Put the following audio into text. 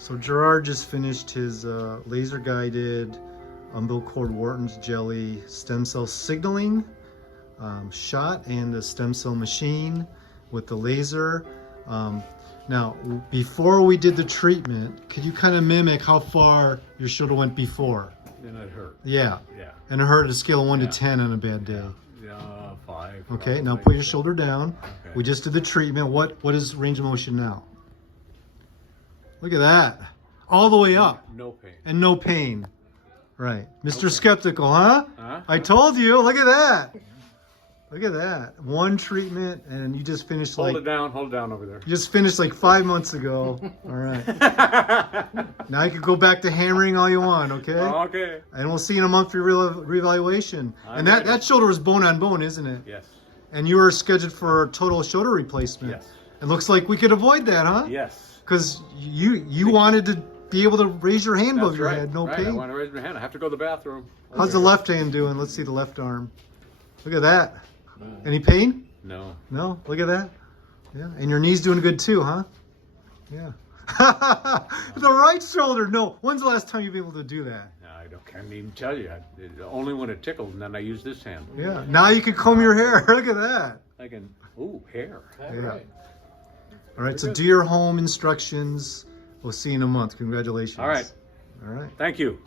So Gerard just finished his laser guided umbilical cord Wharton's jelly stem cell signaling shot and the stem cell machine with the laser. Now, before we did the treatment, could you kind of mimic how far your shoulder went before? Then it hurt. Yeah. Yeah. And it hurt at a scale of 1 Yeah. to 10 on a bad day. Yeah, 5. Okay, now probably. put your shoulder down. Okay. We just did the treatment. What is range of motion now? Look at that. All the way up No pain. and no pain. Right. Mr. Okay. Skeptical, huh? Huh? I told you. Look at that. Look at that. One treatment and you just finished Hold like it down. Hold it down over there. you just finished like 5 months ago. All right. Now you can go back to hammering all you want, okay? Okay. And we'll see you in a month for your reevaluation. I'm And that, ready. that shoulder is bone on bone, isn't it? Yes. And you were scheduled for a total shoulder replacement. Yes. It looks like we could avoid that, huh? Yes. Because you wanted to be able to raise your hand above That's your right. head, no right. I pain. want to raise my hand. I have to go to the bathroom. How's the left hand doing? Let's see the left arm. Look at that. Any pain? No. No? Look at that. Yeah. And your knee's doing good too, huh? Yeah. The right shoulder. No. When's the last time you've been able to do that? Can't even tell you. Only when it tickles, and then I use this hand. Yeah. Now you can comb your hair. Look at that. I can. Ooh, hair. Yeah. All right. So do your home instructions. We'll see you in a month. Congratulations. All right. All right. Thank you.